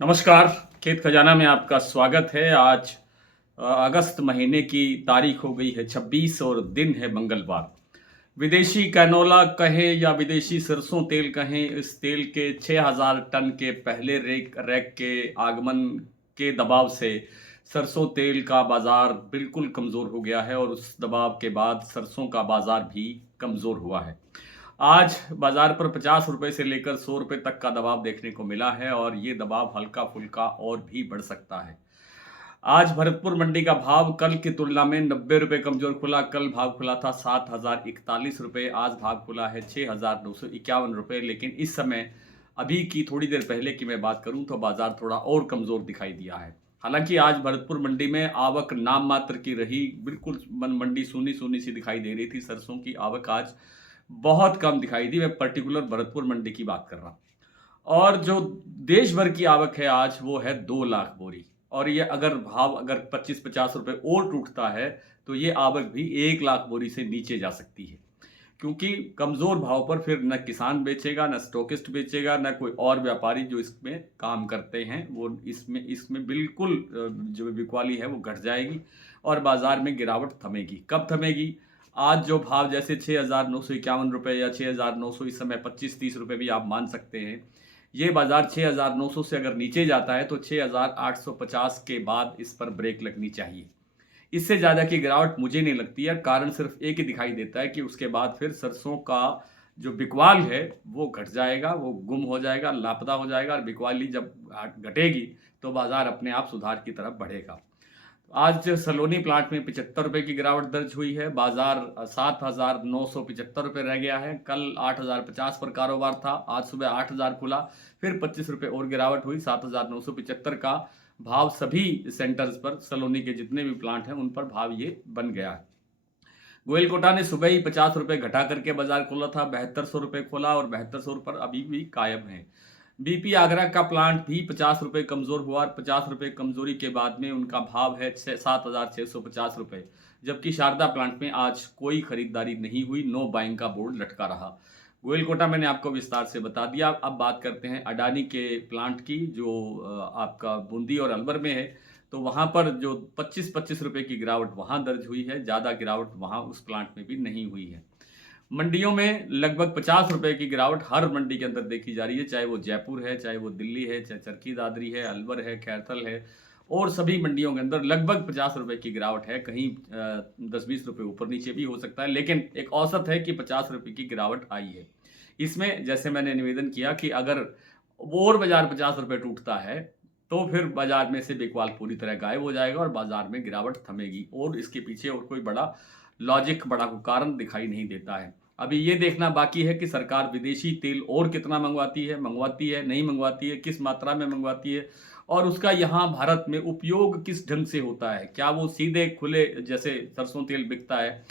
नमस्कार, खेत खजाना में आपका स्वागत है। आज अगस्त महीने की तारीख हो गई है 26 और दिन है मंगलवार। विदेशी कैनोला कहें या विदेशी सरसों तेल कहें, इस तेल के 6000 टन के पहले रैक के आगमन के दबाव से सरसों तेल का बाज़ार बिल्कुल कमज़ोर हो गया है और उस दबाव के बाद सरसों का बाज़ार भी कमज़ोर हुआ है। आज बाजार पर ₹50 से लेकर ₹100 तक का दबाव देखने को मिला है और ये दबाव हल्का-फुल्का और भी बढ़ सकता है। आज भरतपुर मंडी का भाव कल की तुलना में ₹90 कमज़ोर खुला। कल भाव खुला था ₹7041, आज भाव खुला है ₹6951। लेकिन इस समय अभी की थोड़ी देर पहले की मैं बात करूँ तो बाजार थोड़ा और कमज़ोर दिखाई दिया है। हालाँकि आज भरतपुर मंडी में आवक नाम मात्र की रही, बिल्कुल मंडी सूनी-सूनी सी दिखाई दे रही थी। सरसों की आवक आज बहुत कम दिखाई दी। मैं पर्टिकुलर भरतपुर मंडी की बात कर रहा हूँ। और जो देश भर की आवक है आज, वो है 2 लाख बोरी। और ये अगर भाव अगर 25-50 रुपए और टूटता है तो ये आवक भी 1 लाख बोरी से नीचे जा सकती है। क्योंकि कमज़ोर भाव पर फिर न किसान बेचेगा, न स्टॉकिस्ट बेचेगा, न कोई और व्यापारी जो इसमें काम करते हैं, वो इसमें इसमें बिल्कुल जो बिकवाली है वो घट जाएगी और बाज़ार में गिरावट थमेगी। कब थमेगी? आज जो भाव जैसे ₹6951 या 6900, इस समय ₹25-30 भी आप मान सकते हैं। ये बाज़ार 6900 से अगर नीचे जाता है तो 6850 के बाद इस पर ब्रेक लगनी चाहिए। इससे ज़्यादा की गिरावट मुझे नहीं लगती है। कारण सिर्फ़ एक ही दिखाई देता है कि उसके बाद फिर सरसों का जो बिकवाल है, वो घट जाएगा, वो गुम हो जाएगा, लापता हो जाएगा और बिकवाली जब घटेगी, तो बाज़ार अपने आप सुधार की तरफ बढ़ेगा। आज सलोनी प्लांट में ₹75 की गिरावट दर्ज हुई है। बाज़ार ₹7975 रह गया है। कल 8050 पर कारोबार था। आज सुबह 8000 खुला, फिर ₹25 और गिरावट हुई। 7975 का भाव सभी सेंटर्स पर, सलोनी के जितने भी प्लांट हैं, उन पर भाव ये बन गया है। गोयलकोटा ने सुबह ही ₹50 घटा करके बाजार खोला था, ₹7200 खोला और 7200 पर अभी भी कायम है। बीपी आगरा का प्लांट भी ₹50 कमज़ोर हुआ और ₹50 कमज़ोरी के बाद में उनका भाव है ₹7650। जबकि शारदा प्लांट में आज कोई खरीदारी नहीं हुई, नो बाइंग का बोर्ड लटका रहा। गोयलकोटा मैंने आपको विस्तार से बता दिया। अब बात करते हैं अडानी के प्लांट की, जो आपका बूंदी और अलवर में है। तो वहाँ पर जो 25-25 रुपए की गिरावट वहाँ दर्ज हुई है, ज़्यादा गिरावट वहाँ उस प्लांट में भी नहीं हुई है। मंडियों में लगभग ₹50 की गिरावट हर मंडी के अंदर देखी जा रही है, चाहे वो जयपुर है, चाहे वो दिल्ली है, चाहे चरखी दादरी है, अलवर है, खैरथल है और सभी मंडियों के अंदर लगभग ₹50 की गिरावट है। कहीं 10-20 रुपए ऊपर-नीचे भी हो सकता है, लेकिन एक औसत है कि ₹50 की गिरावट आई है। इसमें जैसे मैंने निवेदन किया कि अगर और बाज़ार ₹50 टूटता है, तो फिर बाज़ार में से बिकवाल पूरी तरह गायब हो जाएगा और बाज़ार में गिरावट थमेगी और इसके पीछे और कोई बड़ा लॉजिक, बड़ा कोई कारण दिखाई नहीं देता है। अभी ये देखना बाकी है कि सरकार विदेशी तेल और कितना मंगवाती है, नहीं मंगवाती है, किस मात्रा में मंगवाती है और उसका यहाँ भारत में उपयोग किस ढंग से होता है। क्या वो सीधे खुले जैसे सरसों तेल बिकता है,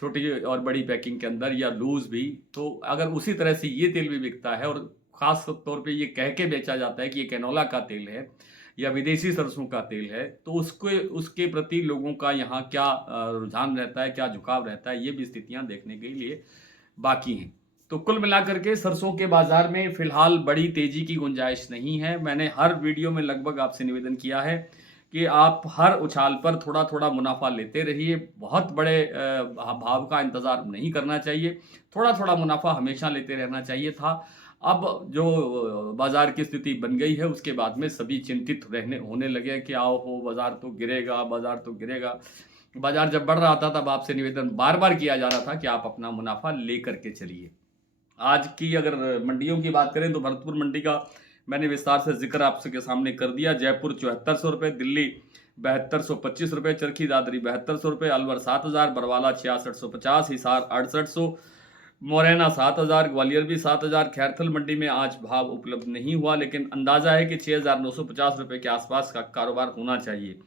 छोटी और बड़ी पैकिंग के अंदर या लूज़ भी, तो अगर उसी तरह से ये तेल भी बिकता है और ख़ास तौर पे ये कह के बेचा जाता है कि ये कैनोला का तेल है या विदेशी सरसों का तेल है, तो उसके उसके प्रति लोगों का यहाँ क्या रुझान रहता है, क्या झुकाव रहता है, ये भी स्थितियाँ देखने के लिए बाकी हैं। तो कुल मिलाकर के सरसों के बाज़ार में फ़िलहाल बड़ी तेज़ी की गुंजाइश नहीं है। मैंने हर वीडियो में लगभग आपसे निवेदन किया है कि आप हर उछाल पर थोड़ा-थोड़ा मुनाफ़ा लेते रहिए। बहुत बड़े भाव का इंतज़ार नहीं करना चाहिए। थोड़ा-थोड़ा मुनाफ़ा हमेशा लेते रहना चाहिए था। अब जो बाज़ार की स्थिति बन गई है, उसके बाद में सभी चिंतित रहने होने लगे कि आओ हो बाज़ार तो गिरेगा, बाज़ार तो गिरेगा। बाज़ार जब बढ़ रहा था तब आपसे निवेदन बार-बार किया जा रहा था कि आप अपना मुनाफ़ा लेकर के चलिए। आज की अगर मंडियों की बात करें तो भरतपुर मंडी का मैंने विस्तार से ज़िक्र आपके सामने कर दिया। जयपुर ₹7400, दिल्ली ₹7225, चरखी दादरी ₹7200, अलवर 7000, बरवाला 6650, हिसार 6800, मुरैना 7000, ग्वालियर भी 7000। खैरथल मंडी में आज भाव उपलब्ध नहीं हुआ, लेकिन अंदाज़ा है कि ₹6950 के आसपास का कारोबार होना चाहिए।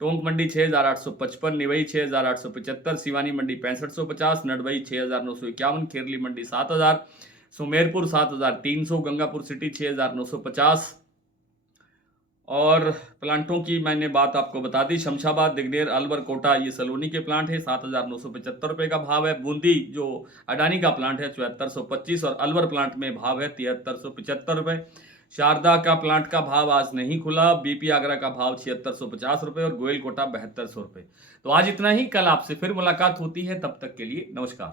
टोंक मंडी 6855, निवई 6875, सिवानी मंडी 6550, नडवई 6951, खेरली मंडी 7000, सुमेरपुर 7300, गंगापुर सिटी 6950 और प्लांटों की मैंने बात आपको बता दी। शमशाबाद, दिगनेर, अलवर, कोटा ये सलोनी के प्लांट है, ₹7975 का भाव है। बूंदी जो अडानी का प्लांट है 7425 और अलवर प्लांट में भाव है ₹7375। शारदा का प्लांट का भाव आज नहीं खुला। बीपी आगरा का भाव 7650 रुपये और गोयल कोटा 7200 रुपये। तो आज इतना ही, कल आपसे फिर मुलाकात होती है, तब तक के लिए नमस्कार।